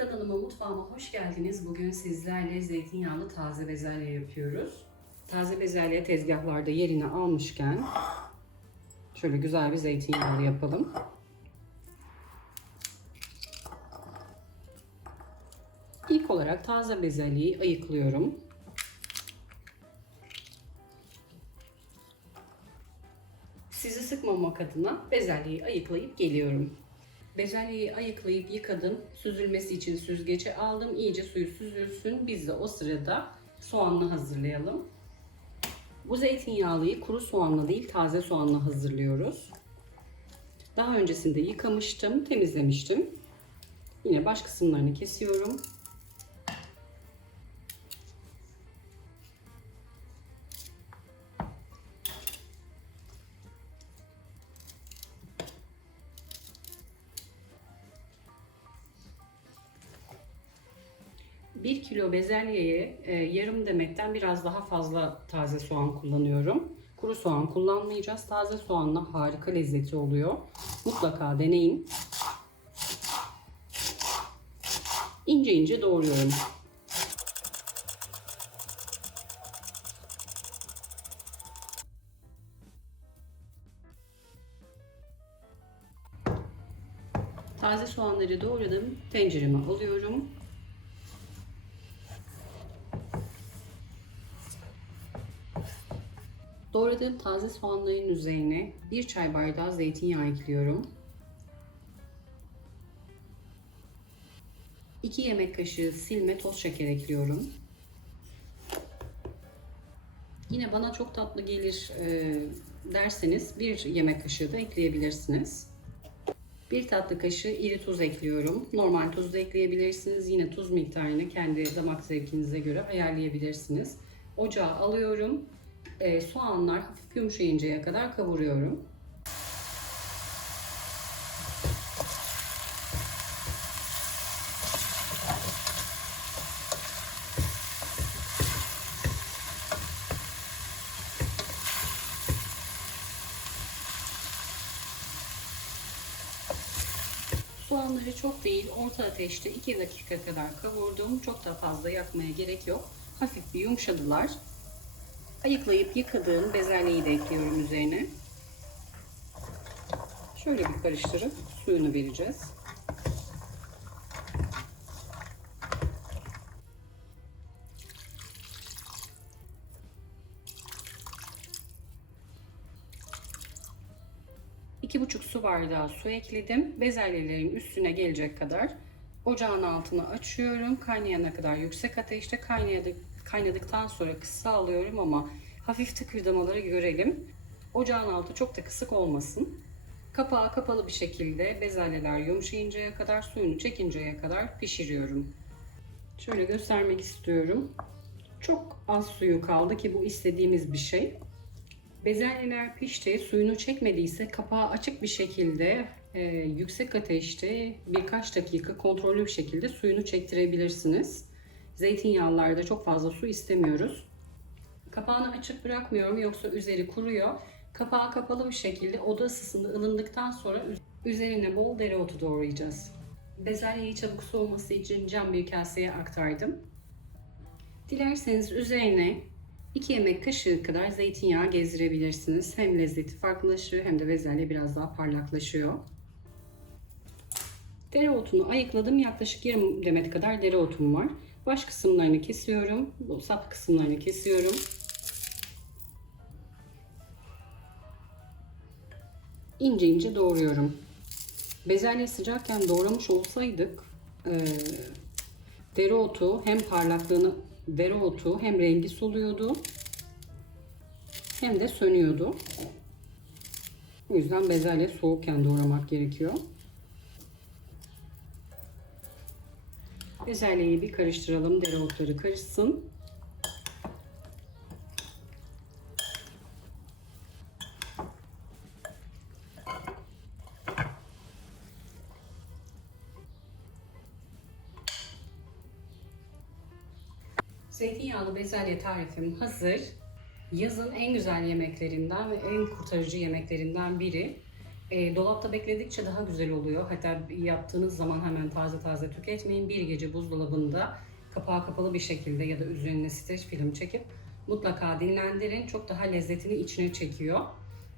Kanalıma, mutfağıma hoş geldiniz. Bugün sizlerle zeytinyağlı taze bezelye yapıyoruz. Taze bezelye tezgahlarda yerini almışken şöyle güzel bir zeytinyağlı yapalım. İlk olarak taze bezelyeyi ayıklıyorum. Sizi sıkmamak adına bezelyeyi ayıklayıp geliyorum. Bezelyeyi ayıklayıp yıkadım. Süzülmesi için süzgece aldım. İyice suyu süzülsün. Biz de o sırada soğanlı hazırlayalım. Bu zeytinyağlıyı kuru soğanla değil taze soğanla hazırlıyoruz. Daha öncesinde yıkamıştım, temizlemiştim. Yine baş kısımlarını kesiyorum. Bir kilo bezelyeye e, yarım demetten biraz daha fazla taze soğan kullanıyorum. Kuru soğan kullanmayacağız. Taze soğanla harika lezzeti oluyor. Mutlaka deneyin. İnce ince doğruyorum. Taze soğanları doğradım. Tencereme alıyorum. Doğradığım taze soğanların üzerine bir çay bardağı zeytinyağı ekliyorum. 2 yemek kaşığı silme toz şeker ekliyorum. Yine bana çok tatlı gelir e, derseniz bir yemek kaşığı da ekleyebilirsiniz. Bir tatlı kaşığı iri tuz ekliyorum. Normal tuz da ekleyebilirsiniz. Yine tuz miktarını kendi damak zevkinize göre ayarlayabilirsiniz. Ocağa alıyorum. E, soğanlar hafif yumuşayıncaya kadar kavuruyorum. Soğanları çok değil, orta ateşte 2 dakika kadar kavurdum. Çok da fazla yakmaya gerek yok. Hafif bir yumuşadılar. Ayıklayıp yıkadığım bezelyeyi de ekliyorum üzerine. Şöyle bir karıştırıp suyunu vereceğiz. İki buçuk su bardağı su ekledim. Bezelyelerin üstüne gelecek kadar ocağın altını açıyorum. Kaynayana kadar yüksek ateşte kaynadık, kaynadıktan sonra kısa alıyorum ama hafif tıkırdamaları görelim. Ocağın altı çok da kısık olmasın. Kapağı kapalı bir şekilde bezelyeler yumuşayıncaya kadar, suyunu çekinceye kadar pişiriyorum. Şöyle göstermek istiyorum. Çok az suyu kaldı ki bu istediğimiz bir şey. Bezelyeler pişti, suyunu çekmediyse kapağı açık bir şekilde e, yüksek ateşte birkaç dakika kontrollü bir şekilde suyunu çektirebilirsiniz. Zeytinyağlılarda çok fazla su istemiyoruz. Kapağını açık bırakmıyorum yoksa üzeri kuruyor. Kapağı kapalı bir şekilde oda ısısında ılındıktan sonra üzerine bol dereotu doğrayacağız. Bezelyeyi çabuk soğuması için cam bir kaseye aktardım. Dilerseniz üzerine 2 yemek kaşığı kadar zeytinyağı gezdirebilirsiniz. Hem lezzeti farklılaşıyor hem de bezelye biraz daha parlaklaşıyor. Dereotunu ayıkladım. Yaklaşık yarım demet kadar dereotum var. Baş kısımlarını kesiyorum. Bu sap kısımlarını kesiyorum. İnce ince doğruyorum. Bezelye sıcakken doğramış olsaydık e, dereotu hem parlaklığını dereotu hem rengi soluyordu hem de sönüyordu. O yüzden bezelye soğukken doğramak gerekiyor. Bezelyeyi bir karıştıralım. Dereotları karışsın. Zeytinyağlı bezelye tarifim hazır. Yazın en güzel yemeklerinden ve en kurtarıcı yemeklerinden biri. E, dolapta bekledikçe daha güzel oluyor. Hatta yaptığınız zaman hemen taze taze tüketmeyin. Bir gece buzdolabında kapağı kapalı bir şekilde ya da üzerine streç film çekip mutlaka dinlendirin. Çok daha lezzetini içine çekiyor.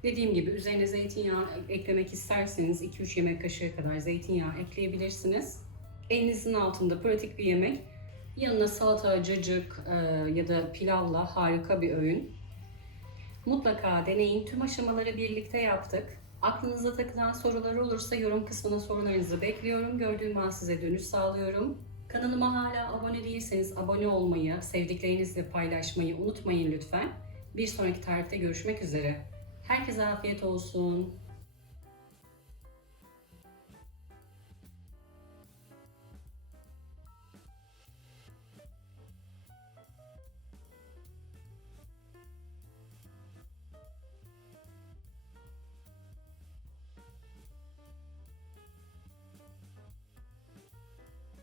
Dediğim gibi üzerine zeytinyağı eklemek isterseniz 2-3 yemek kaşığı kadar zeytinyağı ekleyebilirsiniz. Elinizin altında pratik bir yemek. Yanına salata, cacık e, ya da pilavla harika bir öğün. Mutlaka deneyin. Tüm aşamaları birlikte yaptık. Aklınıza takılan sorular olursa yorum kısmına sorularınızı bekliyorum. Gördüğüm an size dönüş sağlıyorum. Kanalıma hala abone değilseniz abone olmayı, sevdiklerinizle paylaşmayı unutmayın lütfen. Bir sonraki tarifte görüşmek üzere. Herkese afiyet olsun.